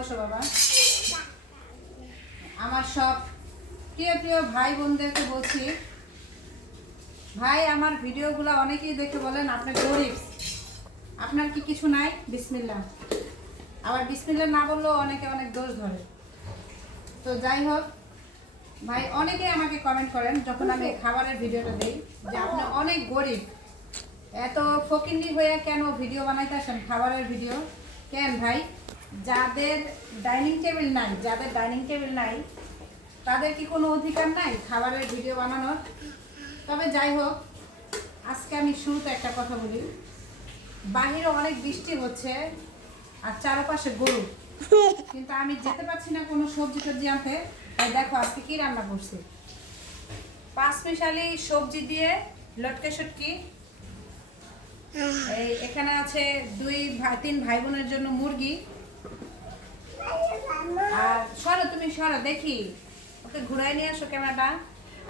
বসো বাবা। আমার সব প্রিয় প্রিয় ভাই বোনদেরকে বলছি, ভাই আমার ভিডিওগুলো অনেকেই দেখে বলেন আপনি গরিব, আপনার কি কিছু নাই? বিসমিল্লাহ। আবার বিসমিল্লাহ না বললেও অনেকে অনেক দোষ ধরে। তো যাই হোক ভাই, অনেকেই আমাকে কমেন্ট করেন যখন আমি খাবারের ভিডিওটা দিই যে আপনি অনেক গরিব, এত ফকিন্নি হয়ে কেন ভিডিও বানাইতে আসেন খাবারের ভিডিও? কেন ভাই, যাদের ডাইনিং টেবিল নাই তাদের কি কোনো অধিকার নাই খাবারের ভিডিও বানানোর? তবে যাই হোক, আজকে আমি শুরুতে একটা কথা বলি। বাহিরে অনেক বৃষ্টি হচ্ছে আর চারপাশে গরু, কিন্তু আমি যেতে পারছি না কোনো সবজি টবজি আনতে। তাই দেখো আজকে কি রান্না করছি, পাঁচমিশালি সবজি দিয়ে লটকে শুটকি। এই এখানে আছে তিন ভাই বোনের জন্য মুরগি। আর তুমি সরো দেখি, ওকে ঘুরাই নিয়ে আসো ক্যামেরাটা।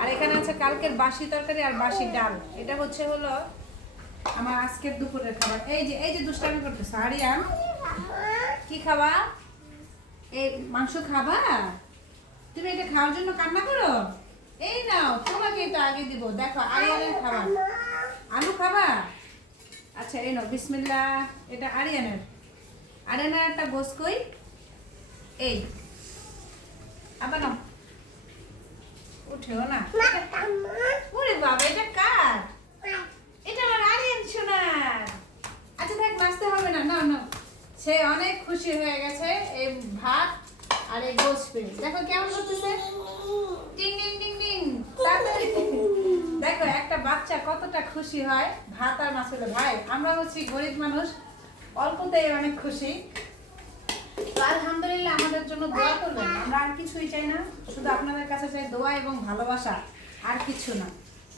আর এখানে আছে কালকের বাসি তরকারি আর বাসি ডাল। এটা হলো আমার আজকের দুপুরের খাবার। এই যে দুষ্টামি করতেছ আরিয়ান, কি খাবা? এই মাংস খাবা? তুমি এটা খাওয়ার জন্য কান্না করো? এই নাও, তোমাকে তো আগে দিব। দেখো আরিয়ানের খাবার, আলু খাবা? আচ্ছা এই নাও, বিসমিল্লাহ। এটা আরিয়ানের একটা গোস কই। এই আবার নাও, উঠেও না। ওরে বাবা, এটা কার? এটা আমার আরিয়ান সোনার। আচ্ছা দেখ, নাচতে হবে না, নাও নাও। সে অনেক খুশি হয়ে গেছে এই ভাত আর এই গোস পেয়ে। দেখো কেমন করতেছে, টিং টিং টিং টিং। তাড়াতাড়ি দেখো একটা বাচ্চা কতটা খুশি হয় ভাত আর মাছ পেলে। ভাই আমরা হচ্ছি গরিব মানুষ, অল্পতেই অনেক খুশি। তো আলহামদুলিল্লাহ, আমাদের জন্য দোয়া করবেন। আমরা আর কিছুই চাই না, শুধু আপনাদের কাছে চাই দোয়া এবং ভালোবাসা, আর কিছু না।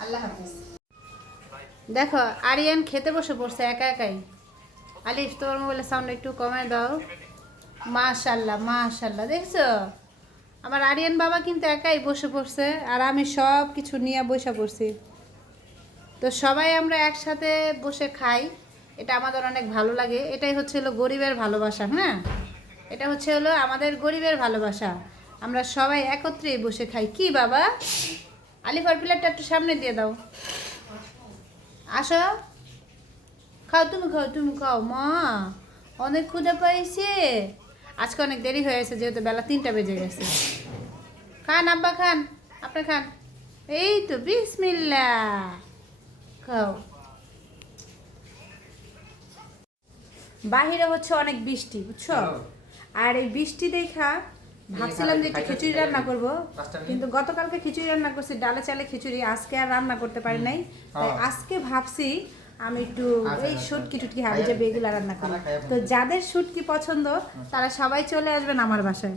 আল্লাহ হাফেজ। দেখো আরিয়ান খেতে বসে পড়ছে একা একাই। আলিফ, তোমার মোবাইলের সাউন্ড একটু কমায় দাও। মাশাল্লাহ মাশাল্লাহ, দেখছো আমার আরিয়ান বাবা কিন্তু একাই বসে পড়ছে, আর আমি সব কিছু নিয়ে বসে পড়ছি। তো সবাই আমরা একসাথে বসে খাই, এটা আমাদের অনেক ভালো লাগে। এটাই হচ্ছে হলো গরিবের ভালোবাসা। হ্যাঁ, এটা হচ্ছে হলো আমাদের গরিবের ভালোবাসা। আমরা সবাই একত্রেই বসে খাই। কি বাবা, আলিফার প্লেটটা একটু সামনে দিয়ে দাও। আসো খাও, তুমি খাও মা, অনেক ক্ষুধা পাইছে। আজকে অনেক দেরি হয়ে গেছে, যেহেতু বেলা 3টা বেজে গেছে। খান আব্বা, খান, আপনি খান। এই তো বিসমিল্লাহ, খাও। বাহিরে হচ্ছে অনেক বৃষ্টি, বুঝছো? আর এই বৃষ্টি দেখা ভাবছিলাম যে একটু খিচুড়ি রান্না করব, কিন্তু গতকালকে খিচুড়ি রান্না করছি, ডালে চালে খিচুড়ি। আজকে আর রান্না করতে পারি নাই, তাই আজকে ভাবছি আমি একটু এই শুটকি টুটকি হাবি যাবে এগুলো রান্না করি। তো যাদের শুটকি পছন্দ তারা সবাই চলে আসবেন আমার বাসায়।